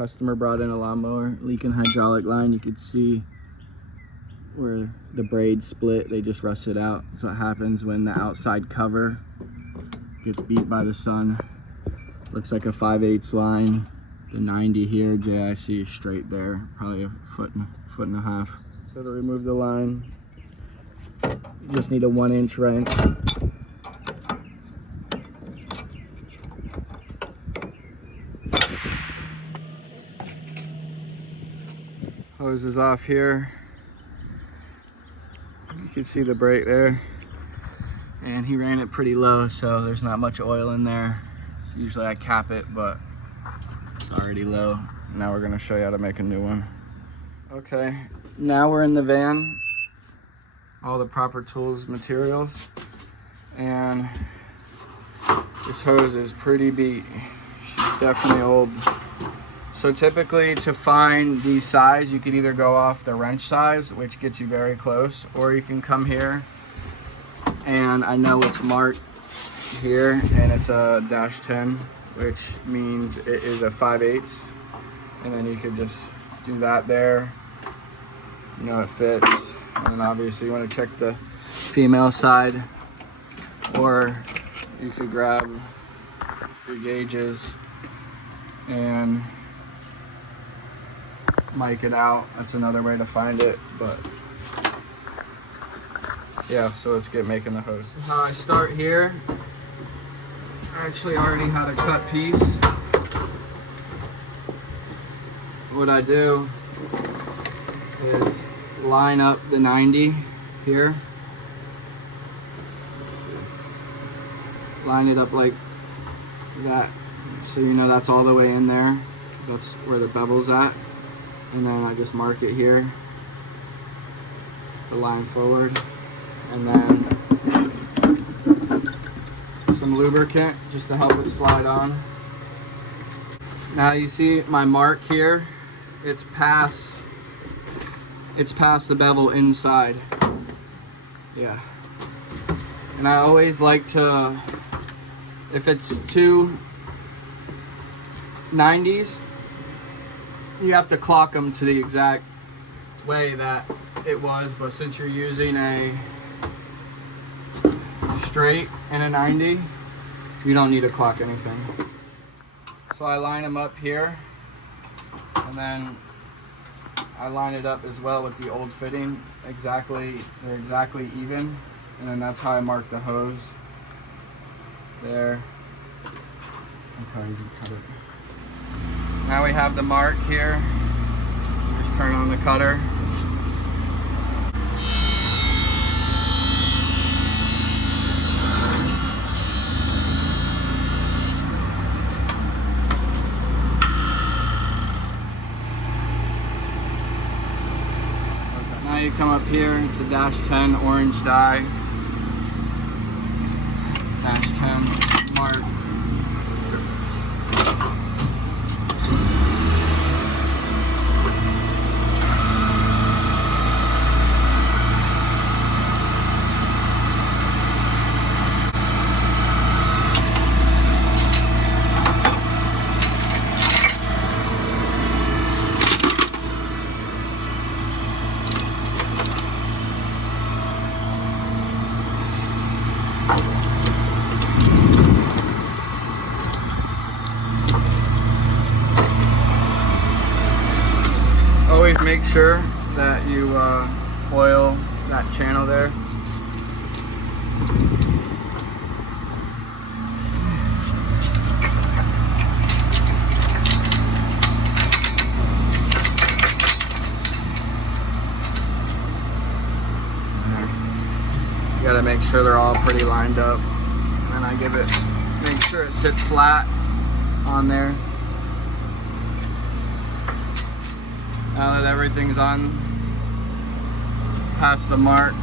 customer brought in a lawnmower, leaking hydraulic line. You could see where the braid split. They just rusted out. That's what happens when the outside cover gets beat by the sun. Looks like a 5/8 line. The 90 here, JIC is straight there, probably a foot and a half. So to remove the line, you just need a 1-inch wrench. Hose is off here. You can see the brake there. And he ran it pretty low, so there's not much oil in there. So usually I cap it, but it's already low. Now we're gonna show you how to make a new one. Okay, now we're in the van. All the proper tools, materials. And this hose is pretty beat. She's definitely old. So typically to find the size, you could either go off the wrench size, which gets you very close, or you can come here and I know it's marked here and it's a -10, which means it is a 5/8, and then you could just do that there. You know, it fits. And then obviously you want to check the female side, or you could grab your gauges and mic it out. That's another way to find it, but yeah, so let's get making the hose. How I start here, I actually already had a cut piece. What I do is line up the 90 here. Line it up like that, so you know that's all the way in there. That's where the bevel's at. And then I just mark it here, the line forward, and then some lubricant just to help it slide on. Now you see my mark here, it's past the bevel inside. Yeah. And I always like to, if it's two 90s, you have to clock them to the exact way that it was, but since you're using a straight and a 90, you don't need to clock anything. So I line them up here, and then I line it up as well with the old fitting. They're exactly even, and then that's how I mark the hose there. Okay, you can cut it. Now we have the mark here. Just turn on the cutter. Okay, now you come up here, it's a -10 orange dye. -10 mark. Always make sure that you oil that channel there. You gotta make sure they're all pretty lined up. And I make sure it sits flat on there. Now that everything's on past the mark,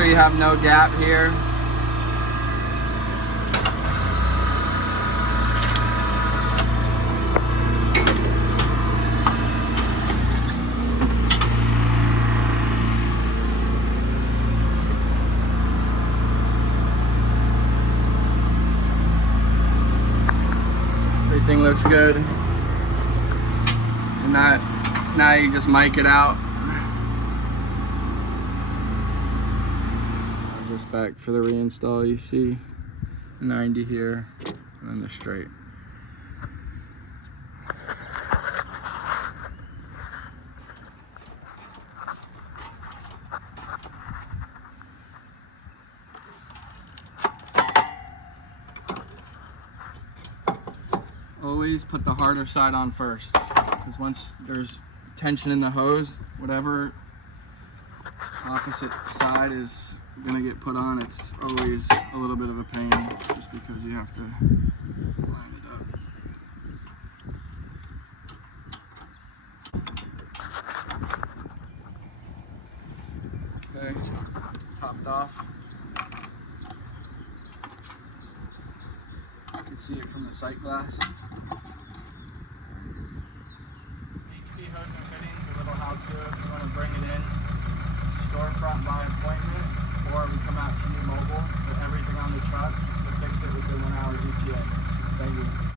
sure you have no gap here. Everything looks good. And now you just mic it out. Just back for the reinstall, you see 90 here, and then the straight. Always put the harder side on first, because once there's tension in the hose, whatever opposite side is gonna get put on, it's always a little bit of a pain, just because you have to line it up. Okay, topped off. You can see it from the sight glass.